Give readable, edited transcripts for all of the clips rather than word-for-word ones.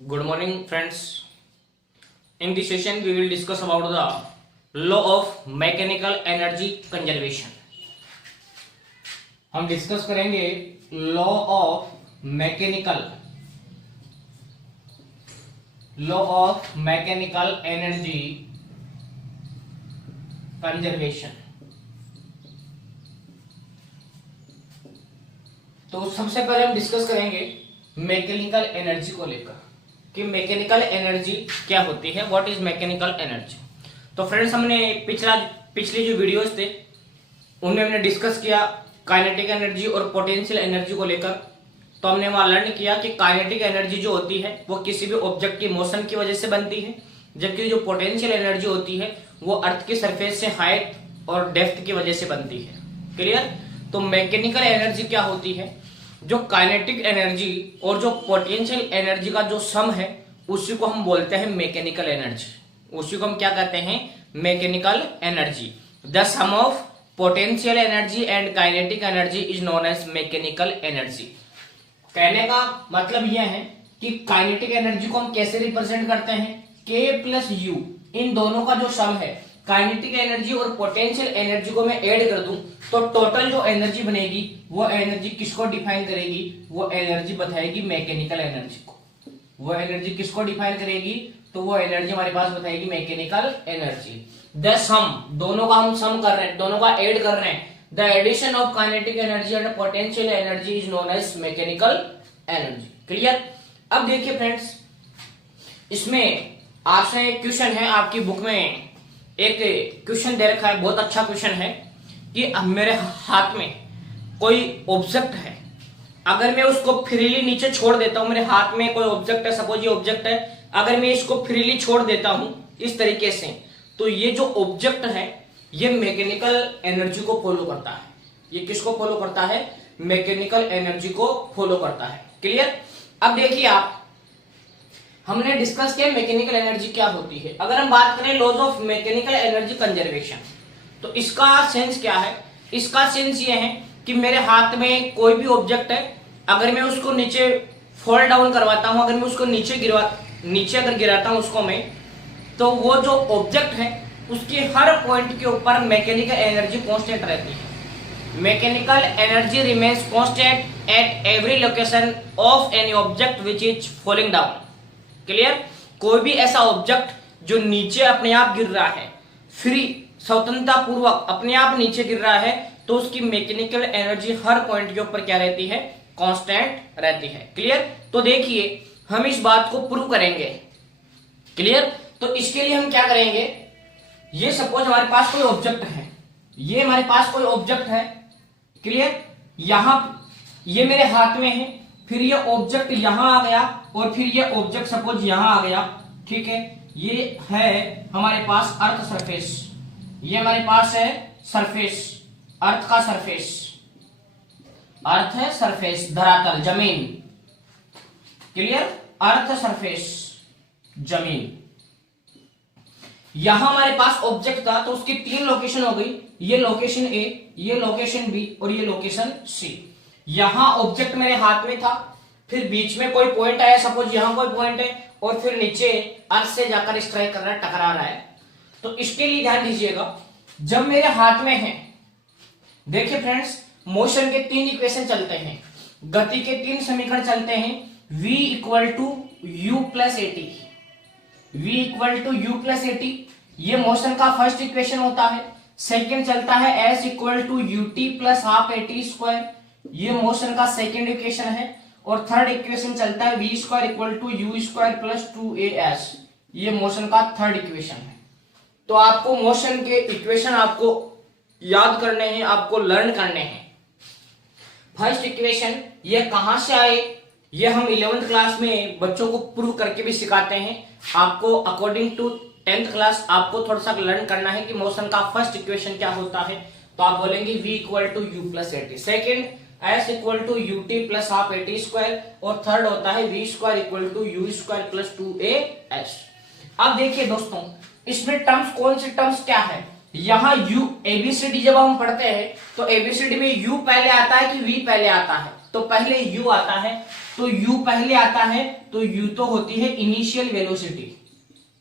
Good morning, friends. In this session, we will discuss about the law of mechanical energy conservation. हम discuss करेंगे law of mechanical energy conservation. तो सबसे पहले हम discuss करेंगे mechanical energy को लेकर कि मैकेनिकल एनर्जी क्या होती है, व्हाट इज मैकेनिकल एनर्जी। तो फ्रेंड्स, हमने पिछली जो वीडियोस थे उनमें हमने डिस्कस किया काइनेटिक एनर्जी और पोटेंशियल एनर्जी को लेकर। तो हमने वहां लर्न किया कि काइनेटिक एनर्जी जो होती है वो किसी भी ऑब्जेक्ट की मोशन की वजह से बनती है, जबकि जो पोटेंशियल एनर्जी होती है वो अर्थ की सरफेस से हाइट और डेप्थ की वजह से बनती है। क्लियर। तो मैकेनिकल एनर्जी क्या होती है, जो काइनेटिक एनर्जी और जो पोटेंशियल एनर्जी का जो सम है उसी को हम बोलते हैं मैकेनिकल एनर्जी। उसी को हम क्या कहते हैं, mechanical energy. The sum of potential energy and kinetic energy is known as mechanical energy. कहने का मतलब यह है कि काइनेटिक एनर्जी को हम कैसे रिप्रेजेंट करते हैं, K प्लस U, इन दोनों का जो सम है काइनेटिक एनर्जी और पोटेंशियल एनर्जी को मैं ऐड कर दूं तो टोटल जो एनर्जी बनेगी वो एनर्जी किसको डिफाइन करेगी, वो एनर्जी बताएगी मैकेनिकल एनर्जी को। वो एनर्जी किसको डिफाइन करेगी, तो वो एनर्जी हमारे पास बताएगी मैकेनिकल एनर्जी। द सम, दोनों का हम सम कर रहे हैं, दोनों का ऐड कर रहे हैं। The addition of kinetic energy and potential energy is known as mechanical energy. Clear. अब देखिए फ्रेंड्स, इसमें आपसे एक क्वेश्चन है, आपकी बुक में एक क्वेश्चन दे रखा है, बहुत अच्छा क्वेश्चन है कि अब मेरे हाथ में कोई ऑब्जेक्ट है, अगर मैं उसको फ्रीली नीचे छोड़ देता हूं, मेरे हाथ में कोई ऑब्जेक्ट है, सपोज ये ऑब्जेक्ट है, अगर मैं इसको फ्रीली छोड़ देता हूं इस तरीके से, तो ये जो ऑब्जेक्ट है ये मैकेनिकल एनर्जी को फॉलो करता है। ये किसको फॉलो करता है, मैकेनिकल एनर्जी को फॉलो करता है। क्लियर। अब देखिए आप, हमने डिस्कस किया मैकेनिकल एनर्जी क्या होती है। अगर हम बात करें laws of mechanical energy conservation, तो इसका सेंस क्या है, इसका सेंस ये है कि मेरे हाथ में कोई भी ऑब्जेक्ट है, अगर मैं उसको नीचे फॉल डाउन करवाता हूं, अगर मैं उसको नीचे अगर गिराता हूं उसको मैं, तो वो जो ऑब्जेक्ट है उसके हर पॉइंट के ऊपर मैकेनिकल एनर्जी कांस्टेंट रहती है। Mechanical energy remains constant at every location of any object which is falling down. Clear. कोई भी ऐसा ऑब्जेक्ट जो नीचे अपने आप गिर रहा है, फ्री स्वतंत्रता पूर्वक अपने आप नीचे गिर रहा है, तो उसकी मैकेनिकल एनर्जी हर पॉइंट के ऊपर क्या रहती है, कांस्टेंट रहती है। क्लियर। तो देखिए हम इस बात को प्रूव करेंगे। क्लियर। तो इसके लिए हम क्या करेंगे, ये सपोज हमारे पास कोई ऑब्जेक्ट है, ये हमारे पास कोई ऑब्जेक्ट है। क्लियर। यहां ये मेरे हाथ में है, फिर ये ऑब्जेक्ट यहां आ गया और फिर ये ऑब्जेक्ट सपोज यहां आ गया। ठीक है। ये है हमारे पास अर्थ सरफेस, ये हमारे पास है सरफेस, अर्थ का सरफेस, अर्थ है सरफेस, धरातल, जमीन। क्लियर। अर्थ सरफेस, जमीन। यहां हमारे पास ऑब्जेक्ट था तो उसकी तीन लोकेशन हो गई, ये लोकेशन ए, ये लोकेशन बी और ये लोकेशन सी। यहां ऑब्जेक्ट मेरे हाथ में था, फिर बीच में कोई पॉइंट आया, सपोज यहां कोई पॉइंट है, और फिर नीचे अर्थ से जाकर स्ट्राइक कर रहा है, टकरा रहा है। तो इसके लिए ध्यान दीजिएगा, जब मेरे हाथ में है, देखिए फ्रेंड्स, मोशन के तीन इक्वेशन चलते हैं, गति के तीन समीकरण चलते हैं। v equal to u plus at, v equal to u plus at, ये मोशन का फर्स्ट इक्वेशन होता है। सेकेंड चलता है s equal to u t plus half at square, ये मोशन का सेकेंड इक्वेशन है। और थर्ड इक्वेशन चलता है v square equal to you square plus 2as, ये मोशन का थर्ड इक्वेशन है। तो आपको मोशन के इक्वेशन आपको याद करने हैं, आपको लर्न करने हैं। फर्स्ट इक्वेशन ये कहां से आए, ये हम 11th क्लास में बच्चों को प्रूव करके भी सिखाते हैं। आपको अकॉर्डिंग टू 10th क्लास आपको थोड़ा सा लर्न करना है कि मोशन का फर्स्ट इक्वेशन क्या होता है। तो आप बोलेंगे v equal to u plus at, second s equal to u t plus half at square, और थर्ड होता है v square equal to you square plus 2as। अब देखिए दोस्तों, इसमें टर्म्स, कौन सी टर्म्स क्या है, यहाँ u एबीसीडी जब हम पढ़ते हैं तो एबीसीडी में u पहले आता है कि v पहले आता है, तो पहले u आता है। तो u पहले आता है, तो u तो होती है इनिशियल वेलोसिटी।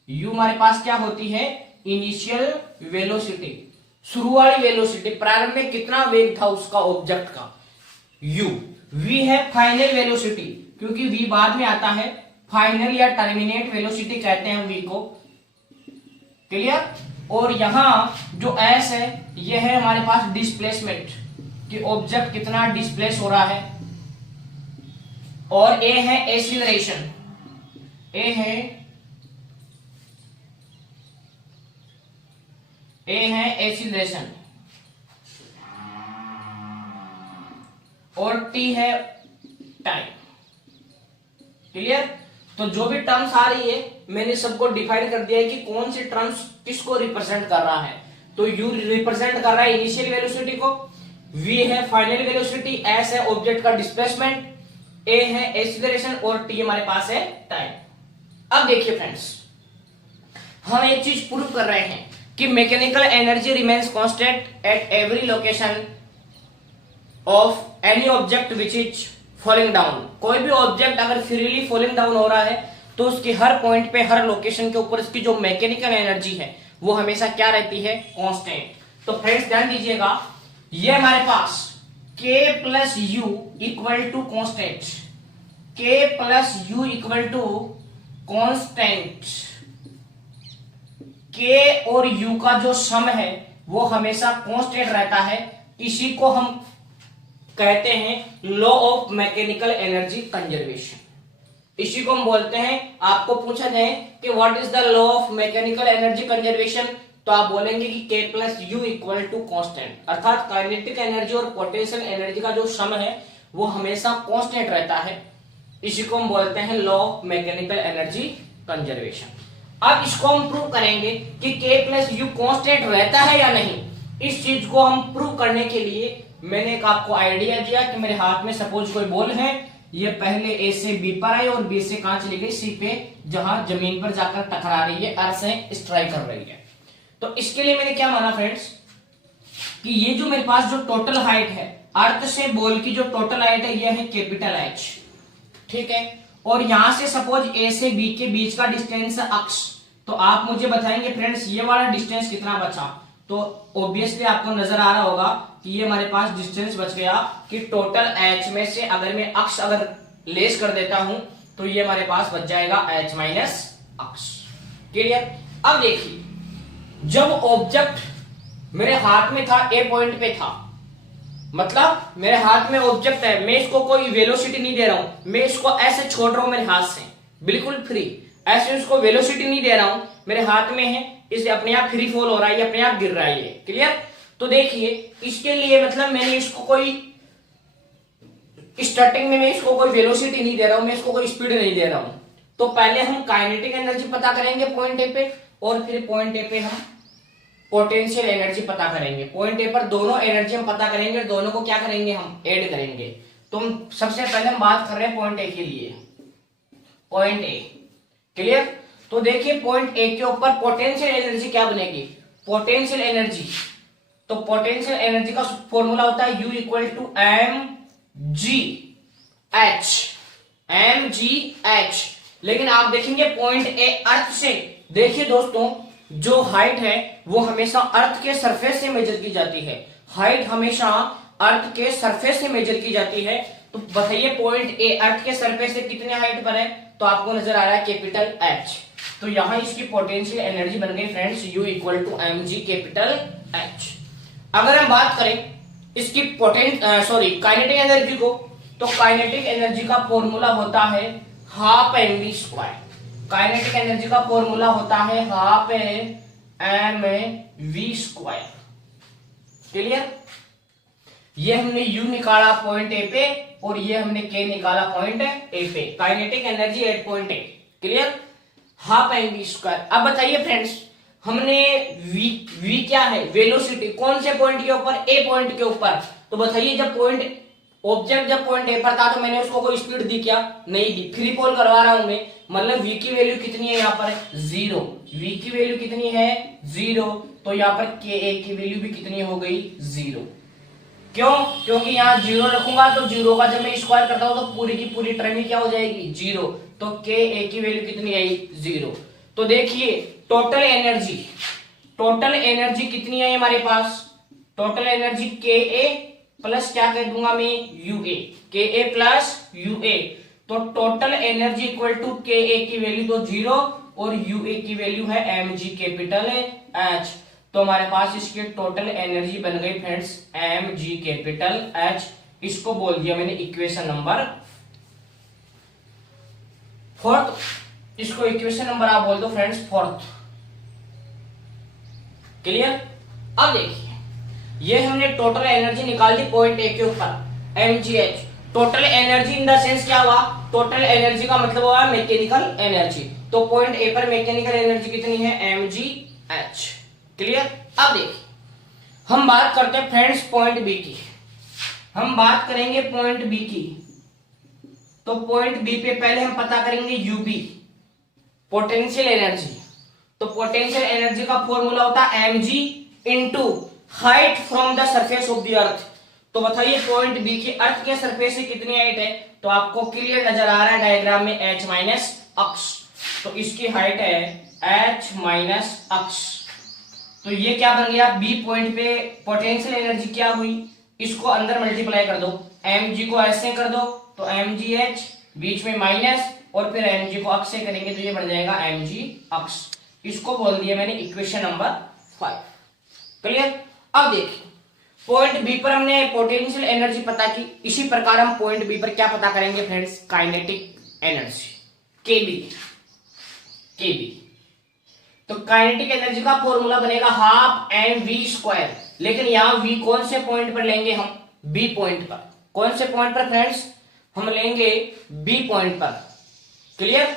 u हमारे पास क्या होती है? इनिशियल वेलोसिटी, शुरू वाली वेलोसिटी, प्रारंभ में कितना वेग था उसका ऑब्जेक्ट का, u। v है फाइनल वेलोसिटी, क्योंकि v बाद में आता है, फाइनल या टर्मिनेट वेलोसिटी कहते हैं v को। क्लियर? और यहां जो s है, यह है हमारे पास डिस्प्लेसमेंट, कि ऑब्जेक्ट कितना डिस्प्लेस हो रहा है। और a है एक्सीलरेशन, a है एक्सीलरेशन, और t है टाइम। क्लियर? तो जो भी टर्म्स आ रही है मैंने सबको डिफाइन कर दिया है कि कौन सी टर्म्स किसको रिप्रेजेंट कर रहा है। तो u रिप्रेजेंट कर रहा है इनिशियल वेलोसिटी को, v है फाइनल वेलोसिटी, s है ऑब्जेक्ट का डिस्प्लेसमेंट, a है एक्सीलरेशन, और t हमारे पास है टाइम। अब देखिए फ्रेंड्स, हम एक चीज प्रूव कर रहे हैं कि mechanical energy remains constant at every location of any object which is falling down. कोई भी ऑब्जेक्ट अगर फ्रीली फॉलिंग डाउन हो रहा है तो उसके हर पॉइंट पे, हर लोकेशन के ऊपर इसकी जो मैकेनिकल एनर्जी है वो हमेशा क्या रहती है? कांस्टेंट। तो फ्रेंड्स ध्यान दीजिएगा, ये हमारे पास k plus u equal to constant, k plus u equal to constant, k और u का जो सम है वो हमेशा कांस्टेंट रहता है। इसी को हम कहते हैं law of mechanical energy conservation. इसी को हम बोलते हैं, आपको पूछा जाए कि what is the law of mechanical energy conservation, तो आप बोलेंगे कि k plus u equal to constant, अर्थात काइनेटिक एनर्जी और पोटेंशियल एनर्जी का जो सम है वो हमेशा कांस्टेंट रहता है। इसी को हम बोलते हैं law of mechanical energy conservation. अब इसको हम प्रूव करेंगे कि k प्लस यू कांस्टेंट रहता है या नहीं। इस चीज को हम प्रूव करने के लिए मैंने एक आपको आइडिया दिया कि मेरे हाथ में सपोज कोई बॉल है, ये पहले ए से बी पर आई और बी से कहां चली गई? सी पे, जहां जमीन पर जाकर टकरा रही है, अर्थ से स्ट्राइक कर रही है। तो इसके लिए मैंने क्या माना फ्रेंड्स, कि ये जो मेरे पास जो टोटल हाइट है, अर्थ से बॉल की जो टोटल हाइट है ये है कैपिटल H, ठीक है। और यहां से सपोज ए से बी के बीच का डिस्टेंस अक्स, तो आप मुझे बताएंगे फ्रेंड्स ये वाला डिस्टेंस कितना बचा। तो ऑब्वियसली आपको नजर आ रहा होगा कि ये हमारे पास डिस्टेंस बच गया कि टोटल H में से अगर मैं अक्स अगर लेस कर देता हूं तो ये हमारे पास बच जाएगा H माइनस अक्स। क्लियर? अब देखिए, जब ऑब्जेक्ट मेरे हाथ में था, ए पॉइंट पे था, मतलब मेरे हाथ में ऑब्जेक्ट है, मैं इसको कोई वेलोसिटी नहीं दे रहा हूं, मैं इसको ऐसे छोड़ रहा हूं मेरे हाथ से, बिल्कुल फ्री, ऐसे इसको वेलोसिटी नहीं दे रहा हूं, मेरे हाथ में है, इसे अपने आप फ्री फॉल हो रहा है, अपने आप गिर रहा है। क्लियर? तो देखिए, इसके लिए मतलब मैंने इसको कोई स्टार्टिंग में मैं इसको कोई वेलोसिटी नहीं दे रहा हूं, मैं इसको कोई स्पीड नहीं दे रहा हूं। तो पहले हम काइनेटिक एनर्जी पता करेंगे पॉइंट ए पे, और फिर पॉइंट ए पे हम पोटेंशियल एनर्जी पता करेंगे। पॉइंट ए पर दोनों एनर्जी हम पता करेंगे, दोनों को क्या करेंगे? हम ऐड करेंगे। तो हम सबसे पहले हम बात कर रहे हैं पॉइंट ए के लिए, पॉइंट ए। क्लियर? तो देखिए, पॉइंट ए के ऊपर पोटेंशियल एनर्जी क्या बनेगी? पोटेंशियल एनर्जी, तो पोटेंशियल एनर्जी का फॉर्मूला होता है U इक्वल टू mgh। लेकिन आप देखेंगे पॉइंट ए अर्थ से, देखिए दोस्तों, जो हाइट है वो हमेशा अर्थ के सरफेस से मेजर की जाती है। हाइट हमेशा अर्थ के सरफेस से मेजर की जाती है। तो बताइए पॉइंट ए अर्थ के सरफेस से कितने हाइट पर है? तो आपको नजर आ रहा है कैपिटल H। तो यहां इसकी पोटेंशियल एनर्जी बन गई friends U equal to mg capital H। अगर हम बात करें इसकी काइनेटिक एनर्जी को, तो काइनेटिक एनर्जी का फॉर्मूला होता है half mv square. Kinetic energy का फॉर्मूला होता है हाफ mv स्क्वायर। क्लियर? ये हमने U निकाला पॉइंट ए पे, और ये हमने K निकाला पॉइंट ए पे, kinetic energy at point A. Clear? Half mv square. अब बताइए फ्रेंड्स, हमने v क्या है? वेलोसिटी, कौन से पॉइंट के ऊपर? ए पॉइंट के ऊपर। तो बताइए, जब ऑब्जेक्ट जब पॉइंट ए पर था तो मैंने उसको कोई स्पीड दी क्या? नहीं दी, फ्री फॉल करवा रहा हूं मैं। मतलब v की वैल्यू कितनी है यहाँ पर? 0। v की वैल्यू कितनी है? 0। तो यहाँ पर ka की वैल्यू भी कितनी हो गई? 0। क्यों? क्योंकि यहाँ जीरो रखूंगा तो जीरो का जब मैं स्क्वायर करता हूं तो पूरी की पूरी टर्म ही क्या हो जाएगी? जीरो। तो के ए की वैल्यू कितनी आई? जीरो। तो देखिए टोटल एनर्जी कितनी आई हमारे पास? टोटल एनर्जी के ए प्लस क्या कह दूंगा मैं? U A. के ए प्लस यू ए। तो टोटल एनर्जी इक्वल टू के ए की वैल्यू तो जीरो और यू ए की वैल्यू है एम जी कैपिटल एच। तो हमारे पास इसकी टोटल एनर्जी बन गई friends m g capital H. इसको बोल दिया मैंने इक्वेशन नंबर फोर्थ। इसको इक्वेशन नंबर आप बोल दो फ्रेंड्स फोर्थ। क्लियर? अब देखिए ये हमने टोटल एनर्जी निकाल दी पॉइंट ए के ऊपर m g h. Total energy in the sense क्या हुआ? टोटल एनर्जी का मतलब हुआ मैकेनिकल एनर्जी। तो पॉइंट ए पर मैकेनिकल एनर्जी कितनी है? M g h. क्लियर? अब देखिए हम बात करते हैं फ्रेंड्स पॉइंट बी की। हम बात करेंगे पॉइंट बी की। तो पॉइंट बी पे पहले हम पता करेंगे यूबी पोटेंशियल एनर्जी। तो पोटेंशियल एनर्जी का फॉर्मूला होता है m g into height from the surface of the earth. तो बताइए पॉइंट बी की अर्थ के सरफेस से कितनी हाइट है? तो आपको क्लियर नजर आ रहा है डायग्राम में एच माइनस अक्स। तो इसकी हाइट है एच माइनस अक्स। तो ये क्या बन गया? बी पॉइंट पे पोटेंशियल एनर्जी क्या हुई? इसको अंदर मल्टीप्लाई कर दो, एम जी को ऐसे कर दो तो एम जी एच बीच में माइनस और फिर एम जी को अक्स से करेंगे तो ये बन जाएगा एम जी अक्स। इसको बोल दिया मैंने इक्वेशन नंबर 5। क्लियर? अब देखिए पॉइंट बी पर हमने पोटेंशियल एनर्जी पता की, इसी प्रकार हम पॉइंट बी पर क्या पता करेंगे फ्रेंड्स? काइनेटिक एनर्जी केबी। केबी तो काइनेटिक एनर्जी का फॉर्मूला बनेगा हाफ एम वी स्क्वायर। लेकिन यहां वी कौन से पॉइंट पर लेंगे हम? बी पॉइंट पर। कौन से पॉइंट पर फ्रेंड्स? हम लेंगे बी पॉइंट पर। क्लियर?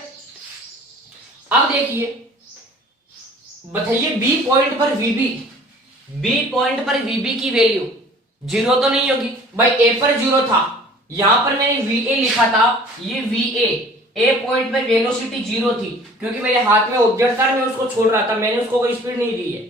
अब देखिए बताइए बी पॉइंट पर वीबी, बी पॉइंट पर वीबी की वैल्यू जीरो तो नहीं होगी भाई? ए पर जीरो था, यहां पर मैंने वी ए लिखा था, ये वी ए पॉइंट पर वेलोसिटी जीरो थी क्योंकि मेरे हाथ में ऑब्जेक्ट था, मैं उसको छोड़ रहा था, मैंने उसको कोई स्पीड नहीं दी है।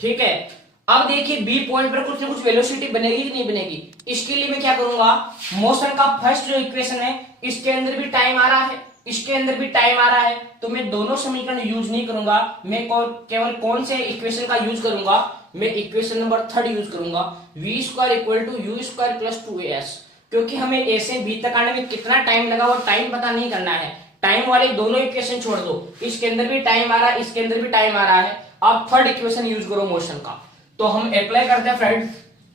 ठीक है? अब देखिए बी पॉइंट पर कुछ ना कुछ वेलोसिटी बनेगी कि नहीं बनेगी? इसके लिए मैं क्या करूंगा? मोशन का फर्स्ट जो इक्वेशन है इसके अंदर भी टाइम आ रहा है, इसके अंदर भी टाइम आ रहा है, तो मैं दोनों समीकरण यूज नहीं करूंगा। मैं केवल कौन से इक्वेशन का यूज करूंगा? मैं इक्वेशन नंबर 3 यूज करूंगा, v square equal to you square plus 2as। क्योंकि हमें ए से बी तक आने में कितना टाइम लगा वो टाइम पता नहीं करना है। टाइम वाले दोनों इक्वेशन छोड़ दो, इसके अंदर भी टाइम आ रहा है, इसके अंदर भी टाइम आ रहा है, आप थर्ड इक्वेशन यूज करो मोशन का। तो हम अप्लाई करते हैं friend,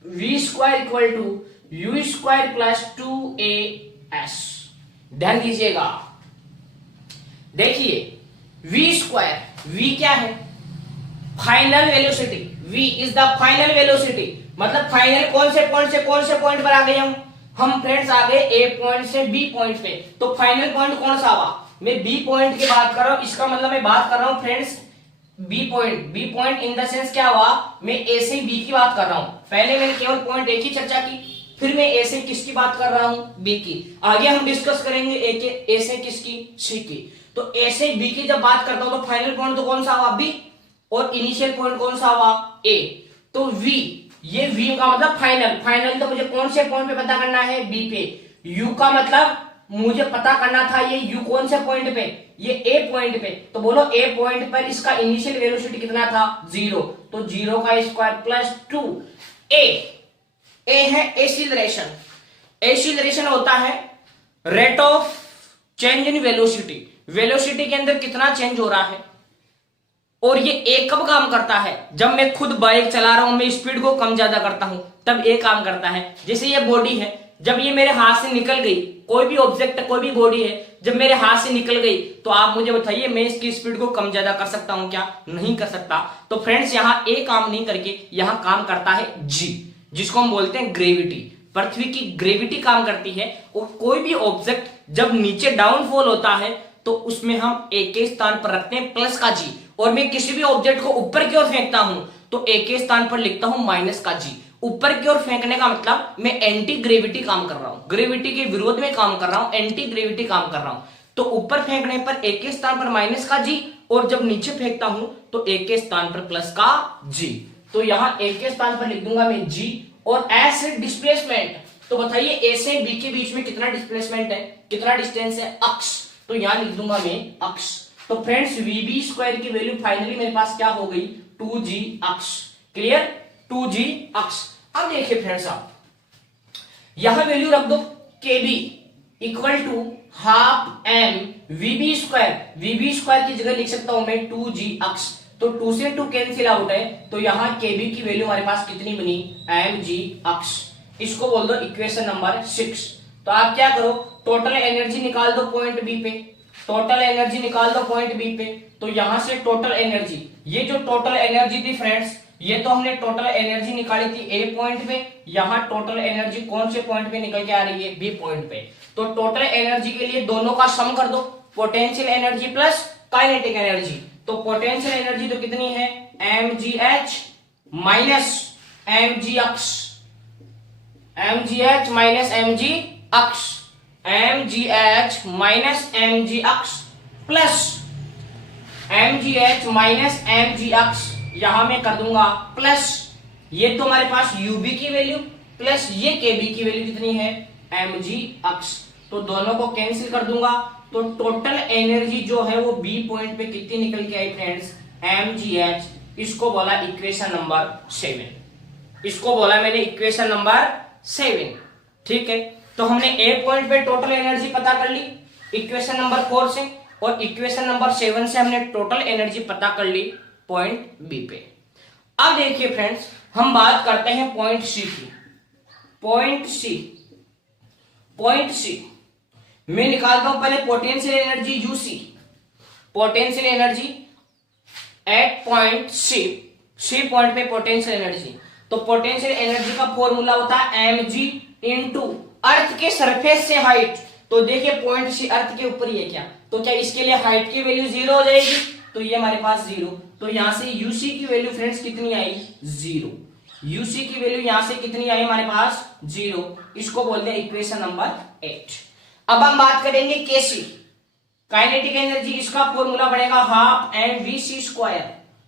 v square equal to you square plus 2as। ध्यान दीजिएगा, देखिए v स्क्वायर, v क्या है? Final velocity. v is the final velocity, मतलब फाइनल कौन से पॉइंट पर आ गए हम फ्रेंड्स आ गए ए पॉइंट से बी पॉइंट पे। तो फाइनल पॉइंट कौन सा हुआ? मैं बी पॉइंट की बात कर रहा हूं, इसका मतलब मैं बात कर रहा हूं friends B point in the sense क्या हुआ? मैं ए से बी की बात कर रहा हूं। पहले मैंने केवल पॉइंट ए की चर्चा की, फिर मैं ए से किसकी बात कर रहा हूं? बी की। आगे हम डिस्कस करेंगे ए से किसकी? सी की। तो ए से बी की जब बात करता हूं तो फाइनल पॉइंट तो कौन सा हुआ? बी, और इनिशियल पॉइंट कौन सा हुआ? ए। तो वी, ये वी का मतलब फाइनल तो मुझे कौन से पॉइंट पे पता करना है? बी पे। यू का मतलब मुझे पता करना था ये यू कौन से पॉइंट पे? ये ए पॉइंट पे। तो बोलो ए पॉइंट पर इसका इनिशियल वेलोसिटी कितना था? 0। तो 0 का स्क्वायर प्लस 2 ए है एक्सीलरेशन। एक्सीलरेशन होता है rate of change in velocity, velocity के अंदर कितना चेंज हो रहा है। और ये ए कब काम करता है? जब मैं खुद बाइक चला रहा हूं, मैं स्पीड को कम ज्यादा करता हूं, तब ए काम करता है। जैसे ये बॉडी है, जब ये मेरे हाथ से निकल गई, कोई भी ऑब्जेक्ट कोई भी बॉडी है जब मेरे हाथ से निकल गई, तो आप मुझे बताइए मैं इसकी स्पीड को कम ज्यादा कर सकता हूं क्या? नहीं कर सकता। तो फ्रेंड्स यहां ए काम नहीं करके यहां काम करता है जी, जिसको हम बोलते हैं ग्रेविटी। पृथ्वी की ग्रेविटी काम करती है, और कोई भी ऑब्जेक्ट जब नीचे डाउनफॉल होता है तो उसमें हम ए के स्थान पर रखते हैं प्लस का जी, और मैं किसी भी ऑब्जेक्ट को ऊपर की ओर फेंकता हूं तो ए के स्थान पर लिखता हूं माइनस का जी। ऊपर की ओर फेंकने का मतलब मैं एंटी ग्रेविटी काम कर रहा हूं, ग्रेविटी के विरोध में काम कर रहा हूं, एंटी ग्रेविटी काम कर रहा हूं। तो ऊपर फेंकने पर ए के स्थान पर माइनस का जी, और जब नीचे फेंकता हूं तो ए के स्थान पर प्लस का जी। तो यहां ए के स्थान पर लिख दूंगा मैं जी, और एस है डिस्प्लेसमेंट। तो बताइए ए से बी के बीच में कितना डिस्प्लेसमेंट है, कितना डिस्टेंस है, अक्स। तो यहां लिख दूंगा मैं अक्स। तो फ्रेंड्स वीबी स्क्वायर की वैल्यू फाइनली मेरे पास क्या हो गई, 2g अक्स। क्लियर, 2g अक्स। अब देखिए फ्रेंड्स, आप यहां वैल्यू रख दो kb equal to half M V B square. V B square की जगह लिख सकता हूं मैं 2g अक्स। तो 2 से 2 कैंसिल आउट है, तो यहां kb की वैल्यू हमारे पास कितनी बनी, mg अक्स। इसको बोल दो इक्वेशन नंबर 6। तो आप क्या करो, टोटल एनर्जी निकाल दो पॉइंट बी पे, टोटल एनर्जी निकाल दो पॉइंट बी पे। तो यहां से टोटल एनर्जी, ये जो टोटल एनर्जी थी फ्रेंड्स, ये तो हमने टोटल एनर्जी निकाली थी ए पॉइंट पे। यहां टोटल एनर्जी कौन से पॉइंट पे निकल के आ रही है, बी पॉइंट पे। तो टोटल एनर्जी के लिए दोनों का सम कर दो, potential energy plus kinetic energy. तो पोटेंशियल एनर्जी तो कितनी है, mgh माइनस mg अक्स, mgh माइनस mg अक्स, mgh माइनस mg अक्स प्लस mgh माइनस mg अक्स। यहां मैं कर दूंगा प्लस, ये तो हमारे पास ub की वैल्यू प्लस ये kb की वैल्यू कितनी है, mg अक्स। तो दोनों को कैंसिल कर दूंगा। तो टोटल एनर्जी जो है वो बी पॉइंट पे कितनी निकल के आई फ्रेंड्स, mgh। इसको बोला इक्वेशन नंबर 7। इसको बोला मैंने इक्वेशन नंबर 7। ठीक है, तो हमने ए पॉइंट पे टोटल एनर्जी पता कर ली इक्वेशन नंबर 4 से, और इक्वेशन नंबर 7 से हमने टोटल एनर्जी पता कर ली पॉइंट बी पे। अब देखिए फ्रेंड्स, हम बात करते हैं पॉइंट सी की। पॉइंट सी, पॉइंट सी मैं निकालता हूं पहले potential energy U C, potential energy at point C, C point पे पोटेंशियल एनर्जी। तो पोटेंशियल एनर्जी का फॉर्मूला होता है mg इनटू अर्थ के सरफेस से हाइट। तो देखिए पॉइंट सी अर्थ के ऊपर ही है क्या, तो क्या इसके लिए हाइट की वैल्यू 0 हो जाएगी, तो ये हमारे पास 0। तो यहां से यूसी की वैल्यू फ्रेंड्स कितनी आई, 0। यूसी की वैल्यू यहां से कितनी आई हमारे पास, 0। इसको बोलते हैं इक्वेशन नंबर 8। अब हम बात करेंगे केसी, काइनेटिक एनर्जी। इसका फॉर्मूला बनेगा half M V C square.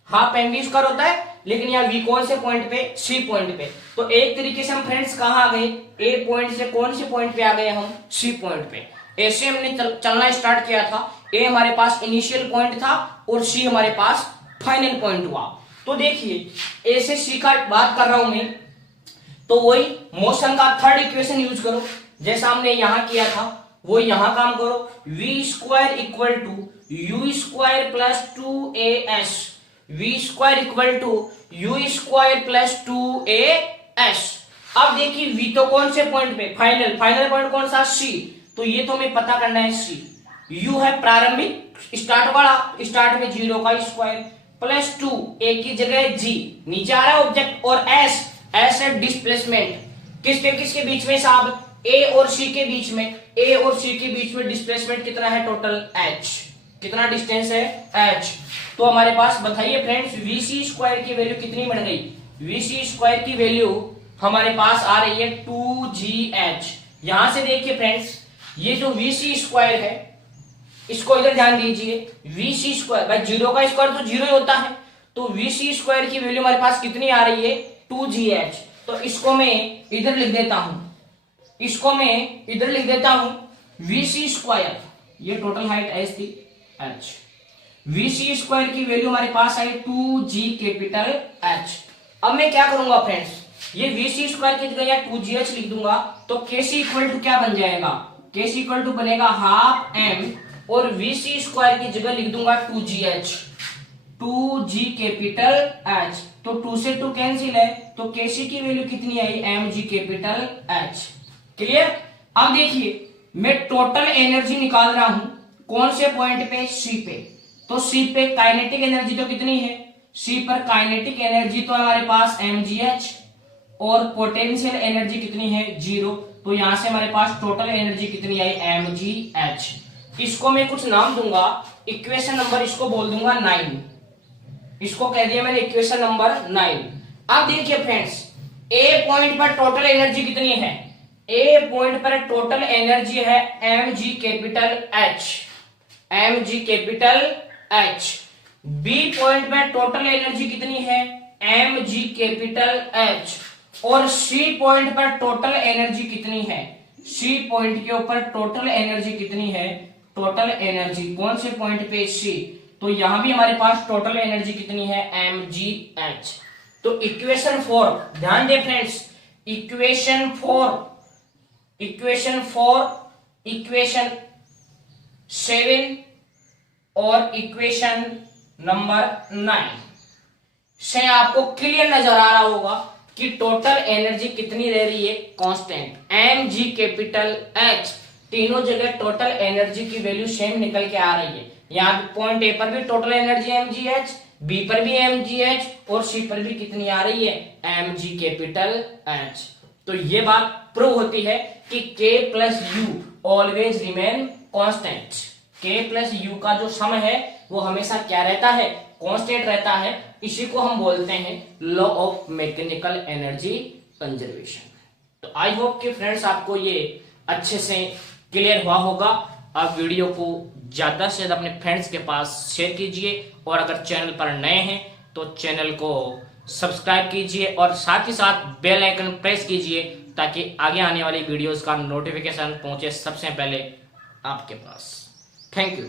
Half M V square होता है, लेकिन यहाँ वी कौन से पॉइंट पे, सी पॉइंट पे। तो एक तरीके से हम फ्रेंड्स कहां आ गए, ए पॉइंट से कौन से पॉइंट पे आ गए हम, सी पॉइंट पे। ऐसे हमने चलना स्टार्ट किया था। ए हमारे पास इनिशियल पॉइंट था और सी हमारे पास फाइनल पॉइंट हुआ। तो देखिए ए से सी का बात कर रहा हूं मैं, तो वही मोशन का थर्ड इक्वेशन यूज करो, जैसा हमने यहां किया था वो यहां काम करो। V square equal to you square plus 2as, V square equal to you square plus 2as। अब देखिए वी तो कौन से पॉइंट पे, फाइनल, फाइनल पॉइंट कौन सा, सी। तो ये तो हमें पता करना है सी। यू है प्रारंभिक, स्टार्ट वाला, स्टार्ट में 0 का स्क्वायर प्लस 2 ए की जगह जी, नीचे आ रहा है ऑब्जेक्ट, और एस, एस है डिस्प्लेसमेंट। किसके बीच में साहब, ए और सी के बीच में। ए और सी के बीच में डिस्प्लेसमेंट कितना है टोटल, h। कितना डिस्टेंस है, h। तो हमारे पास बताइए फ्रेंड्स, वी सी स्क्वायर की वैल्यू कितनी बन गई, वी सी स्क्वायर की वैल्यू हमारे पास आ रही है 2gh। यहां से देखिए फ्रेंड्स, ये जो वी सी स्क्वायर है, इसको इधर ध्यान दीजिए। वी सी स्क्वायर, भाई 0 का स्क्वायर तो 0 ही होता है। तो वी सी स्क्वायर की वैल्यू हमारे पास कितनी आ रही है, 2gh। तो इसको मैं इधर लिख देता हूं, इसको मैं इधर लिख देता हूं वी सी स्क्वायर, ये टोटल हाइट एच थी, h। वी सी स्क्वायर की वैल्यू हमारे पास आई 2g कैपिटल h। अब मैं क्या करूंगा फ्रेंड्स, ये वी सी स्क्वायर की जगह 2gh लिख दूंगा। तो केसी इक्वल टू क्या बन जाएगा, केसी इक्वल टू बनेगा हाफ एम, और वी सी स्क्वायर की जगह लिख दूंगा 2gh, 2g कैपिटल h। तो 2 से 2 कैंसिल है, तो केसी की वैल्यू कितनी आई, mg कैपिटल h। क्लियर। अब देखिए मैं टोटल एनर्जी निकाल रहा हूं कौन से पॉइंट पे, सी पे। तो सी पे काइनेटिक एनर्जी तो कितनी है, सी पर काइनेटिक एनर्जी तो हमारे पास mgh, और पोटेंशियल एनर्जी कितनी है, 0। तो यहां से हमारे पास टोटल एनर्जी कितनी आई, mgh। इसको मैं कुछ नाम दूंगा, इक्वेशन नंबर इसको बोल दूंगा 9। इसको कह दिया मैंने इक्वेशन नंबर 9। अब देखिए फ्रेंड्स, ए पॉइंट पर टोटल एनर्जी कितनी है, ए पॉइंट पर टोटल एनर्जी है mg capital h, mg capital h। B point पर टोटल एनर्जी कितनी है, mg कैपिटल h, और सी पॉइंट पर टोटल एनर्जी कितनी है, सी पॉइंट के ऊपर टोटल एनर्जी कितनी है, टोटल एनर्जी कौन से पॉइंट पे, सी। तो यहां भी हमारे पास टोटल एनर्जी कितनी है, mgh। तो इक्वेशन 4 ध्यान दे फ्रेंड्स, इक्वेशन 7 और इक्वेशन नंबर 9 से आपको क्लियर नजर आ रहा होगा कि टोटल एनर्जी कितनी रह रही है, कांस्टेंट mg कैपिटल h। तीनों जगह टोटल एनर्जी की वैल्यू सेम निकल के आ रही है। यहाँ पॉइंट ए पर भी टोटल एनर्जी mgh, बी पर भी mgh और सी पर भी कितनी आ रही है, mg कैपिटल h। तो ये बात प्रूव होती है कि k plus you always remain constant. k plus you का जो सम है वो हमेशा क्या रहता है, कांस्टेंट रहता है। इसी को हम बोलते हैं law of mechanical energy conservation. तो आई होप कि फ्रेंड्स आपको ये अच्छे से क्लियर हुआ होगा। आप वीडियो को ज्यादा से ज्यादा अपने फ्रेंड्स के पास शेयर कीजिए और अगर चैनल पर नए हैं तो चैनल को सब्सक्राइब कीजिए और साथ ही साथ बेल आइकन प्रेस कीजिए ताकि आगे आने वाली वीडियोस का नोटिफिकेशन पहुंचे सबसे पहले आपके पास। Thank you.